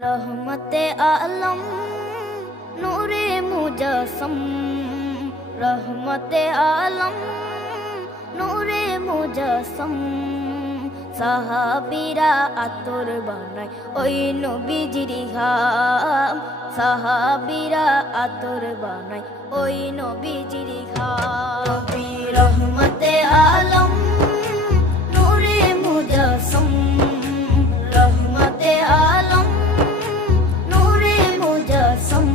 रहमते आलम नूरे मुजस्सम, रहमते आलम नूरे मुजस्सम। সাহাবীরা আতর বানায় ওই নবীজির ঘাম, সাহাবীরা আতর বানায় ওই নবীজির ঘাম। নবী রহমতে আলম নূরে মুজস্সম, রহমতে আলম নূরে মুজস্সম।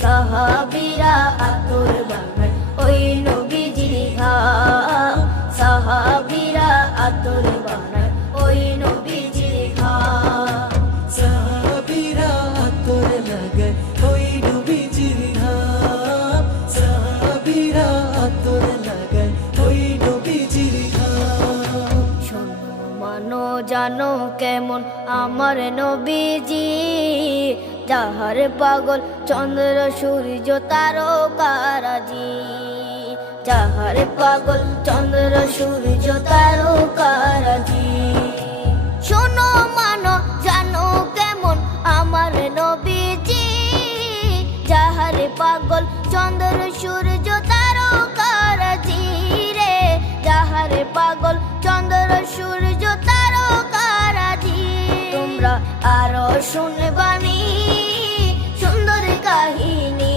সাহাবীরা আতর বানায় ওই নবীজির ঘাম, সাহাবীরা আতর বানায় ওই নবীজির ঘাম। সাহাবীরা আতর লাগায় ওই নবীজির ঘাম, সাহাবীরা আতর লাগায় ওই নবীজির ঘাম। শোনো মানো জানো কেমন আমার নবীজি, যাহার পাগল চন্দ্র সূর্য তারকারাজি, যাহার পাগল চন্দ্র সূর্য তারকারাজি। শোনো মানো জানো কেমন আমার নবীজি, যাহার পাগল চন্দ্র সূর্য তারকারাজি রে, যাহার পাগল চন্দ্র সূর্য তারকারাজি। তোমরা আরো শুনবানি সুন্দর কাহিনী,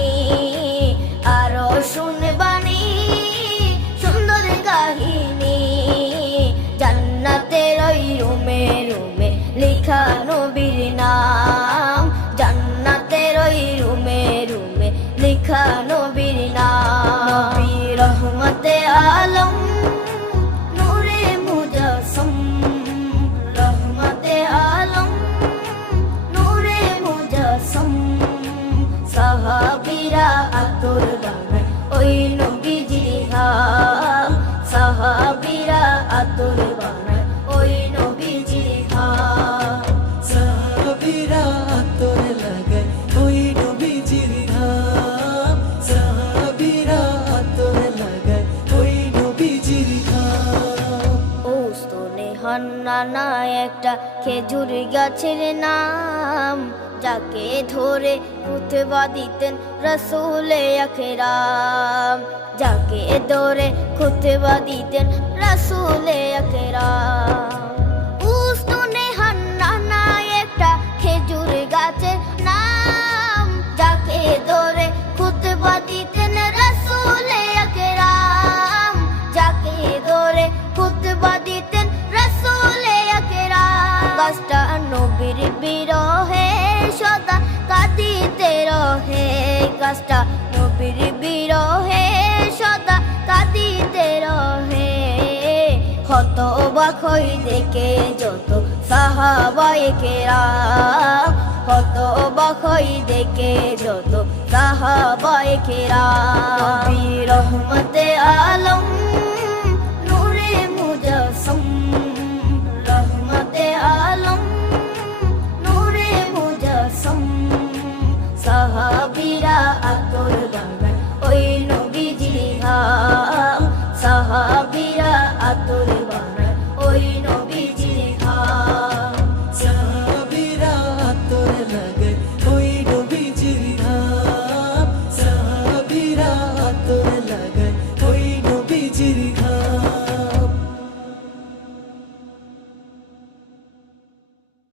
আরো শুনবানি সুন্দর কাহিনী। জান্নাতের ওই রুমে রুমে লেখা নবীর নাম, জান্নাতের ওই রুমে রুমে লেখা নবীর নাম। নবী রহমতে আলম নূরে মুজস্সম, রহমতে আলম নূরে মুজস্সম। সাহাবীরা আতর বানায় ওই নবীজির ঘাম, সাহাবীরা আতর বানায় ওই নবীজির ঘাম। সাহাবীরা আতর লাগায় ওই নবীজির ঘাম, সাহাবীরা আতর লাগায় ওই নবীজির ঘাম। ও স্তনে হান্নানা একটা খেজুর গাছের নাম, যাকে ধরে খুতবা দিতেন রাসূলে আকরাম, যাকে ধরে খুতবা দিতেন রাসূলে আকরাম। উস্তনে হান্নানা একটা খেজুর গাছের নাম, যাকে ধরে খুতবা দিতেন রাসূলে আকরাম, যাকে ধরে খুতবা দিতেন রাসূলে আকরাম। গাছটা নবীর বিরহে সদা কাঁদিতে রহে, গাছটা নবীর বিরহে সদা কাঁদিতে রহে। হতবাক হই দেখে যত সাহাবায়ে কেরাম, হতবাক হই দেখে যত সাহাবায়ে কেরাম। নবী রহমতে আলম